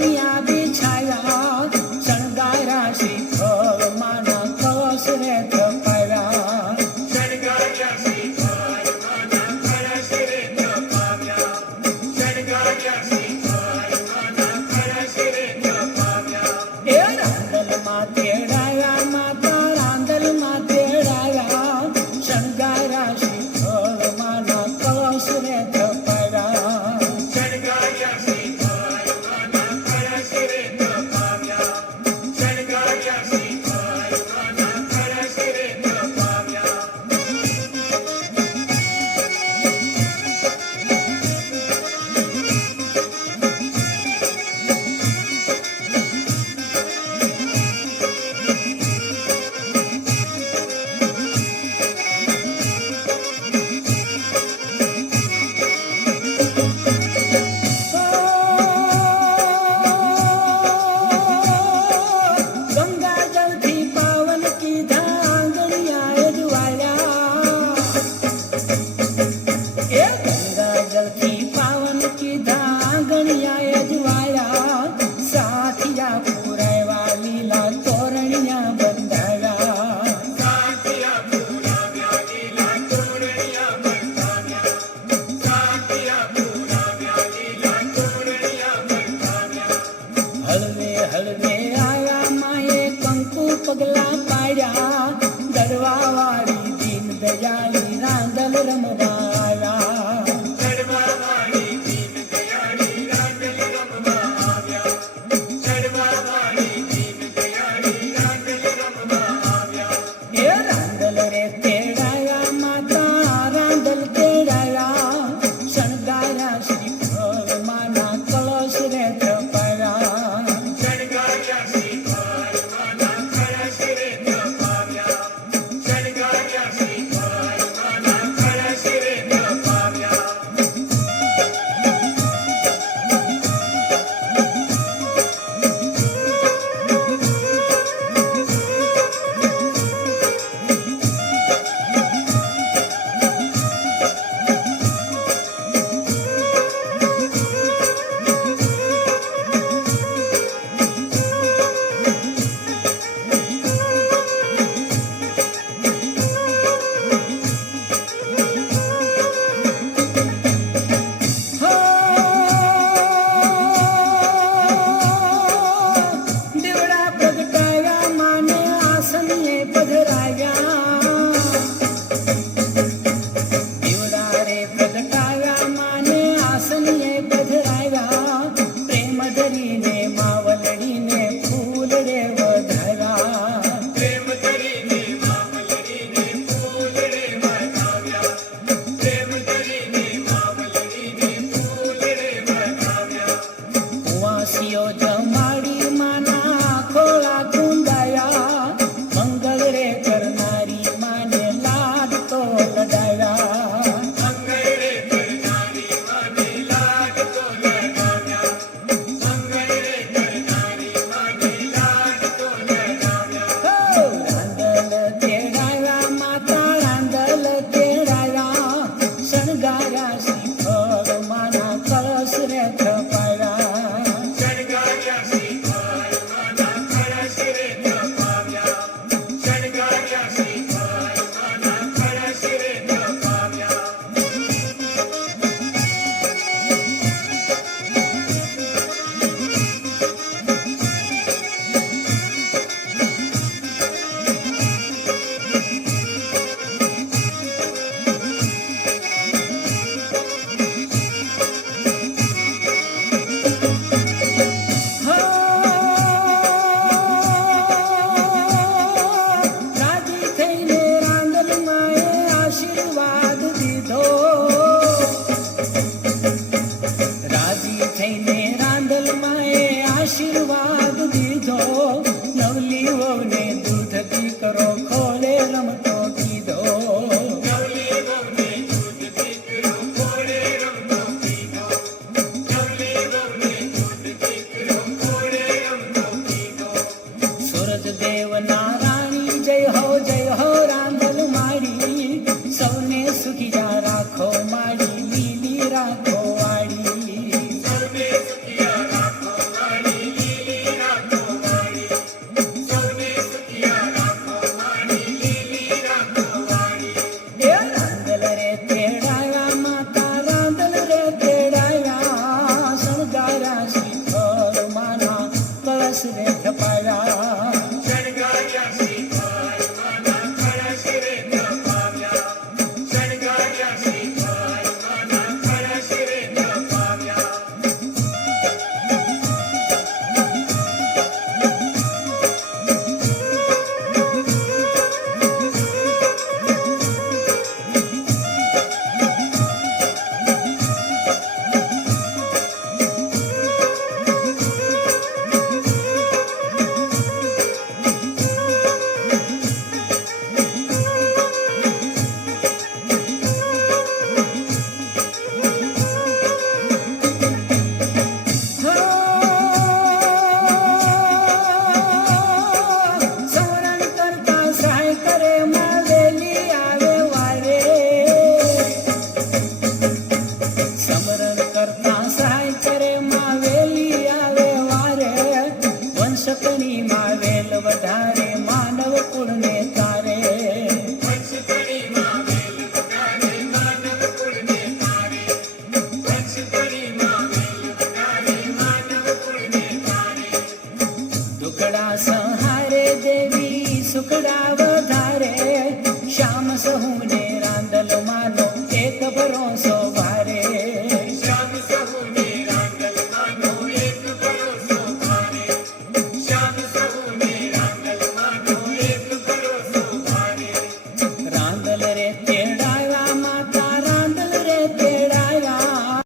આસનિયા બિછાયા શણગાર્યા શ્રી ભગવાના કળશ રે થપાવ્યા શણગાર્યા શ્રી ભગવાના કળશ રે થપાવ્યા શણગાર્યા શ્રી ભગવાના કળશ રે થપાવ્યા એ રાંદલમાં તેડાયા માતા રાંદલમાં તેડાયા શણગાર્યા શ્રી ભગવાના કળશ રે થપાવ્યા શણગાર્યા શ્રી ભગવાના કળશ રે થપાવ્યા શણગાર્યા શ્રી ભગવાના કળશ રે થપાવ્યા ગંગા જલથી પાવન કીધા આંગણિયાએ જુવાળ્યા એ ગંગા જલથી પાવન કીધા આંગણિયાએ જુવાળ્યા સાથિયા પુરાવ્યા લીલા તોરણિયા બંધાવ્યા સાતિયા પુરાવ્યા લીલા તોરણિયા બંધાવ્યા સાતિયા પુરાવ્યા લીલા તોરણિયા બંધાવ્યા હળવે હળવે આયા માએ કંકુ પગલા પાડ્યા દડવા વાળી દીન દયાળી રાંદલ રમવા આવ્યા ચડવાવાળી દીન દયાળી રાંદલ રમવા આવ્યા ચડવાવાળી દીન દયાળી રાંદલ રમવા આવ્યા એ રાંદલ રે તેડાયા માતા રાંદલ તેડાયા શણગાર્યા શ્રી ભગવાના કળશ રે થપાવ્યા શણગાર્યા શ્રી ભગવાના કળશ રે થપાવ્યા શણગાર્યા શ્રી ભગવાના કળશ રે થપાવ્યા હો દીવડા પ્રગટાવ્યા માને આસનીએ પધરાવ્યા દીવડા રે પ્રગટાવ્યા માને આસનીએ પધરાવ્યા પ્રેમ ધરીને માવલડીને ફૂલ રે વધાવ્યા પ્રેમ ધરીને માવલડીને ફૂલ રે વધાવ્યા પ્રેમ ધરીને માવલડીને ફૂલ રે વધાવ્યા કુંવાસીઓ જમાડી માના ખોળા કુંડાયા મંગળ રે કરનારી માને લાડ તો લડાવ્યા મંગળ રે કરનારી માને લાડ તો લડાવ્યા મંગળ રે કરનારી માને લાડ તો લડાવ્યા હો રાંદલ તેડાવ્યા માતા રાંદલ તેડાવ્યા શણગાર્યા શ્રી ભગવાના કળશ રે થપાવ્યા શણગાર્યા સુખડાવ